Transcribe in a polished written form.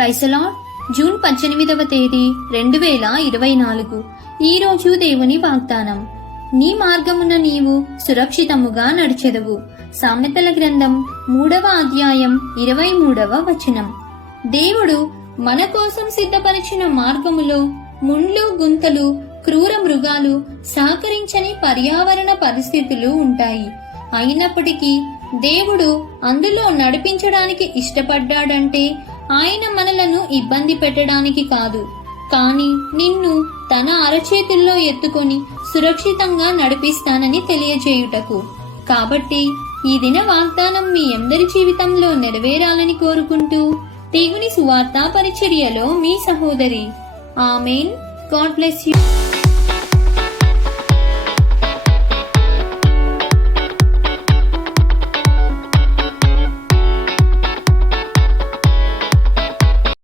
Praise the lord. June 18వ తేదీ 2024. ఈ రోజు దేవుని వాగ్దానం. నీ మార్గమున నీవు సురక్షితముగా నడిచెదవు. సామెతల గ్రంథం 3వ అధ్యాయం 23వ వచనం. దేవుడు మన కోసం సిద్ధపరిచిన మార్గములో ముండ్లు, గుంతలు, క్రూర మృగాలు, సహకరించని పర్యావరణ పరిస్థితులు ఉంటాయి. అయినప్పటికీ దేవుడు అందులో నడిపించడానికి ఇష్టపడ్డాడంటే ఆయన మనలను ఇబ్బంది పెట్టడానికి కాదు, కానీ నిన్ను తన అరచేతుల్లో ఎత్తుకొని సురక్షితంగా నడిపిస్తానని తెలియజేయుటకు. కాబట్టి ఈ దిన వాగ్దానం మీ అందరి జీవితంలో నెరవేరాలని కోరుకుంటూ దేవుని సువార్త పరిచర్యలో మీ సహోదరి. ఆమేన్. God bless you.